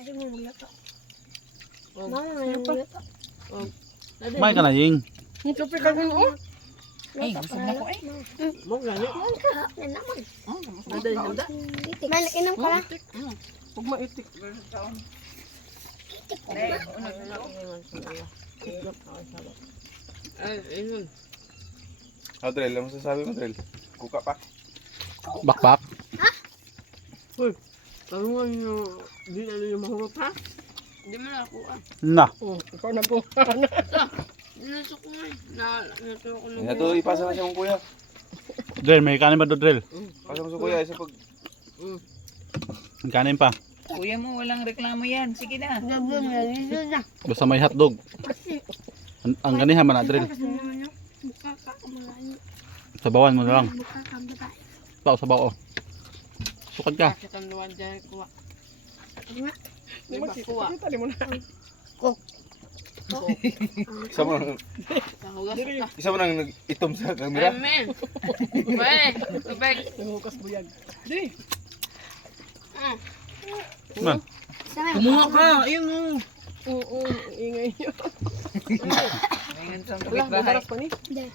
Kasi mo luto. Mama, may luto. Kumain ka na, Ying. Ito pa ka gano'n. Ay, gusto mo ko eh. Mo gani. Daday handa. Malik, inom ka lang. Huwag maitik. Ay, ayun. Adrel, ano masasabi mo, Adrel? Kuka pa. Bakbak. Tanungan nyo, di na nyo mahurot ha? Hindi mo na ako Na. Oh, ikaw na po. Niluto ko nga eh. Natuwa ko Yan to, ipasa na siya mong kuya. Drill, may kanin ba doon, Drill? Pasa mo sa kuya, isa pag... May kanin pa. Kuya mo, walang reklamo yan. Sige na. Basta may hotdog. Ang ganihan man na, Drill. Sabawan mo na lang. Sabaw, oh. Sukad ka. Bakit ang luwan dyan kuha? Di mo kita, di mo na. Isa mo nang... Nahugas ka. Isa mo nang nag-itom sa camera. Amen. Bye. Tubig. Nangukas buyag. Di. Man. Kumuha ka. Ayun mo. Oo, ingay nyo. Ayun sa Wala, kapitbahay. mabaras pa ni. Hindi.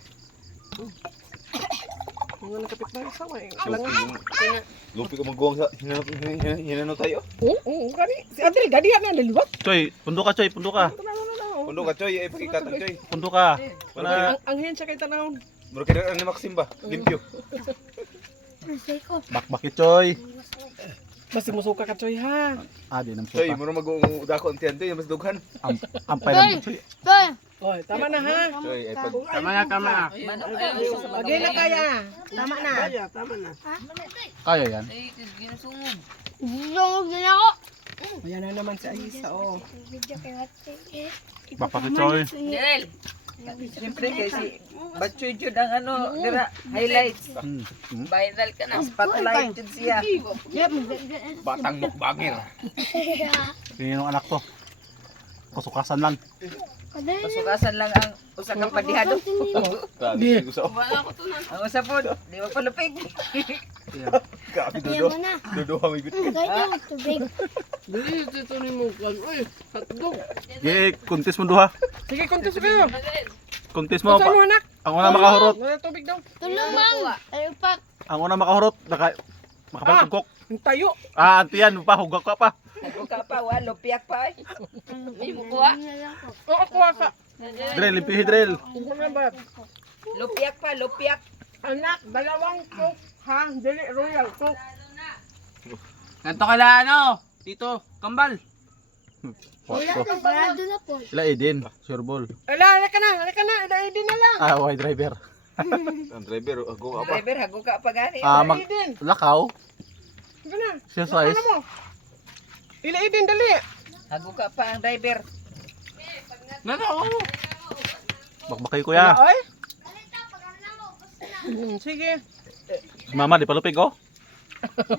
Mga nakapitbahay sa may. Lupi ka magguwang sa... Hinano tayo. Oo, gani. Si Adel, gani yan na naliwat. Choy, pundo ka, Choy. Pundo ka. Pundo ka, Choy. Eh, pakikatang, Choy. Pundo ka. Para Ang hen siya kay tanawon. Muro kaya ni Maxim ba? Limpyo. Masay ko. bakbakit, Choy. Basta musuka ka, Choy, ha? Di nang Choy, suka. muro mag-uong dako ang tiyan, Choy. Mas dughan. Ampay lang, Choy. Toy! Oy, tama na, ha? Choy, ay pag... Tama na, tama na. Agay na kaya. Tama na. Tama na. Kaya yan. Ay, ginasungog. Sungog din ako. Ayan na naman si Aisa, oh. Video kay Wate. Bakbakit, Choy. Direl. Siyempre kasi Batchoy jud ang ano, dira highlights. Viral ka na. Spotlight jud siya. Batang mukbangir. Tingin ng anak to. Kusukasan lang. Pasukasan lang ang usa ka padihado. Grabe, gusto ko. Wala ko to na. Ang usa pod, di mo palupig. Grabe, Kaya dudo. mo na. Dudo kami gusto. Kaya mo tubig. Dili dito ni mo kan. Uy, hotdog. Kuntis mo duha. Sige, kontes kayo. Kuntis mo. Saan mo, anak? Ang una makahurot. Wala tubig daw. Tulong man. Ay, pak. Ang una makahurot. Makapagtugkok. Ang tayo. Antiyan mo pa. Hugak ka pa. Ako ka pa, walo piyak pa. Ay mo kuha. Oo, kuha ka. Drill, limpihi, Drill. Kuha na ba? Lupiak pa, lupiak. Anak, dalawang coke, ha? Dili, royal coke. Ganto kala ano? Dito, kambal. Wala na, sarado na po. Sila Eden. Sure ball. Ala, halika na. Dahil din na lang. Wide driver. Ang driver, ako apa. Driver, hago ka pa gani. Lakaw. Sige na. Siya size. Ano mo? Ilay din, dali. Hago ka pa ang driver. Bakbakay kuya. Ay. Sige. Si mama, di palupig oh.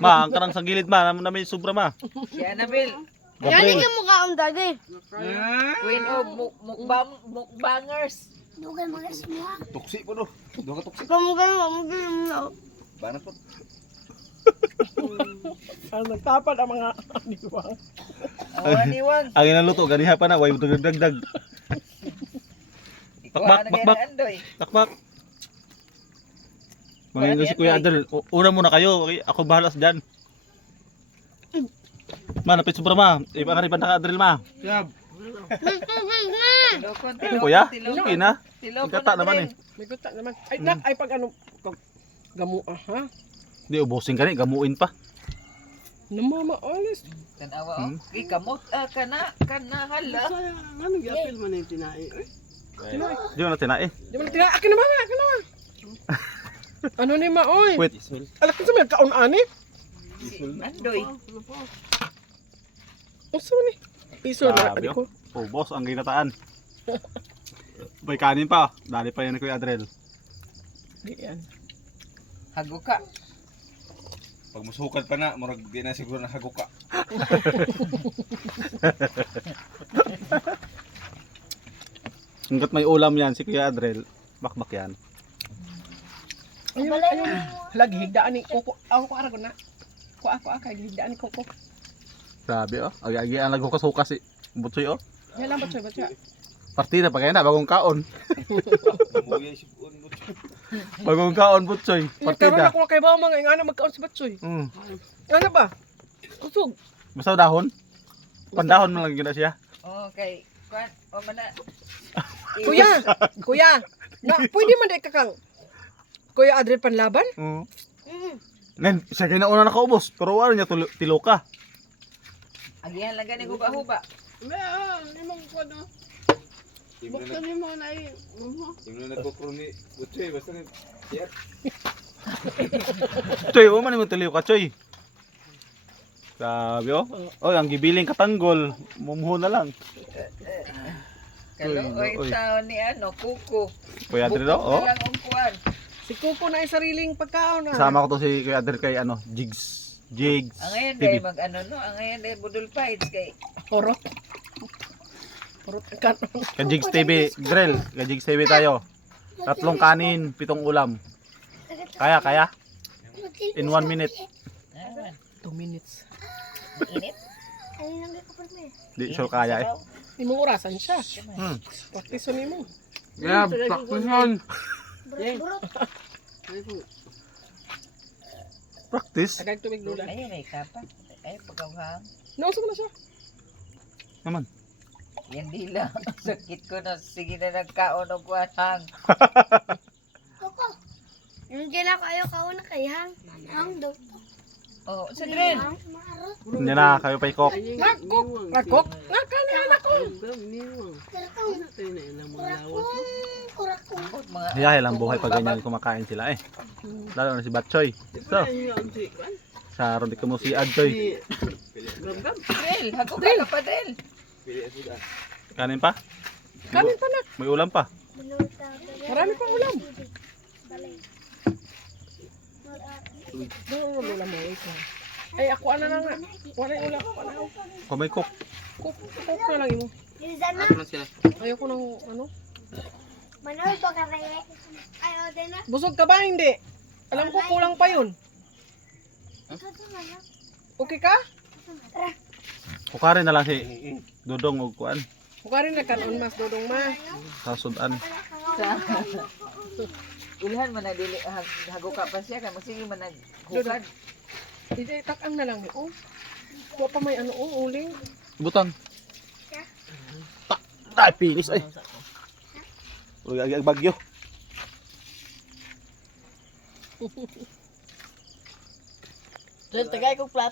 Ma, ang karang sa gilid ma. Namin sobra ma. Siya na, Bill. Yan Gabriel. yung mukha ang dati. Queen of mukbangers. Dugay mga semua. Tuksi po, no? Doon ka tuksi. Kamugay mo. Banat po. Ang nagtapad ang mga aniwang. Ang aniwang. Ang inaluto, ganiha pa na. Way mo dagdag. Bakbak, bakbak. Takbak. Mangingo si Kuya Adel. Una muna kayo. Okay, ako bahala sa dyan. Ma, napit sobra ma. Iba ka rin pa naka-Adel ma. Tubig na. Kuya, sige na. Kata naman eh. May guta naman. Ay, nak, ay pag ano, gamua, ha? Di ubosing ka ni, gamuin pa. Namamaalis. Tanawa, oh. Ikamot, kana hala. Anong yapil man yung tinai? Di mo na tinae. Di mo na tinai. Akin naman, akin naman. Ano ni Maoy? Wait. Alak ko sa mga kaun-ani. Andoy. O, saan ni? Piso na, Grabe, ko. Ubos ang ginataan. May kanin pa. Dali pa yan ni Kuya Adrel. Di yan. Hago ka. Pag musukad pa na, murag di na siguro na hago ka. Hanggat may ulam yan si Kuya Adrel, bakbak yan. Ayun. Lagi higdaan ni Koko. Ako ko aragon na. Ko kay higdaan ni Koko. Grabe oh. Agi-agi ang naghukas-hukas si Butsoy oh. Yan lang, Batsoy, Batsoy. Partida pa kaya na bagong kaon. Mamuya si Buon. Bagong kaon Butsoy. Karoon Partida. ako kay Bawa mga ingana magkaon si Batsoy. Ano ba? Kusog. Basta dahon. Pandahon mo lang gina siya. Okay. Kuan, o man na. Kuya. Na, pwede man di kakang. Kuya Adrian Panlaban? Nen, siya kaya na una nakaubos. Pero wala niya tiloka. Agihan lang gani huba-huba. Hindi mo ko no. Buksan mo na eh. Yung na nagkukrumi. Butsoy, basta nga. Yeah. Choy, o man mo tiloka, Choy. Grabe oh. Oy, ang gibiling katanggol. Mumuho na lang. Kaluoy Uy. taon ni ano, kuko. Kuya Adri daw, oh. Lang ang kuan. Si Kuko na yung sariling pagkaon na. Sama ko to si Kuya Adri kay ano, Jigs. Ang ngayon TV. dahil mag ano no, ang ngayon dahil budol fights kay Horot. Horot ang kanon. Kay Jigs TV, Drill. Kay Jigs TV tayo. 3 kanin, 7 ulam. Kaya. In 1 minute. 2 minutes. init. Di sure kaya eh. Imong orasan siya. Practice ni mo. Yeah, practice Practice? Agad tubig lula. Ayun ay kapa. Ay pagkawang. Nausap na siya. Naman. Yan dila. Sakit ko na. Sige na nagkaon og kuan hang. Yung gila kayo kauna kay Hang. Hang daw. Oh, sa drill. Hindi na, kayo pa ikok. Rakok. Nakana ako. Mga Hiyahe lang buhay pag ganyan kumakain sila eh. Lalo na si Batchoy. So, sa rondik mo si Adchoy. drill. Hagok ka pa drill. Kanin pa? Kanin pa na. May ulam pa. Marami pang ulam. Doon ang ulam mo. Ay, ako ano na nga. Wala yung ulam. Wala yung Kung may cook. cook na lang mo. Ilizan na. Ayoko ng ano. Manoy ba ka rin? Ayaw din na. Busog ka ba? Hindi. Alam ko kulang pa yun. Okay ka? Kukarin na lang si Dudong o kuan. Hukarin na kanon mas dodong ma. Sa sudan. Ilhan man na dili hagok ka pa siya kay sige man naghukad. Hindi, takang na lang. Oh. Huwag pa may ano, oh, uling. Butang. Ay, pinis ay. Uy, agi bagyo. Diyan, tagay kong plato.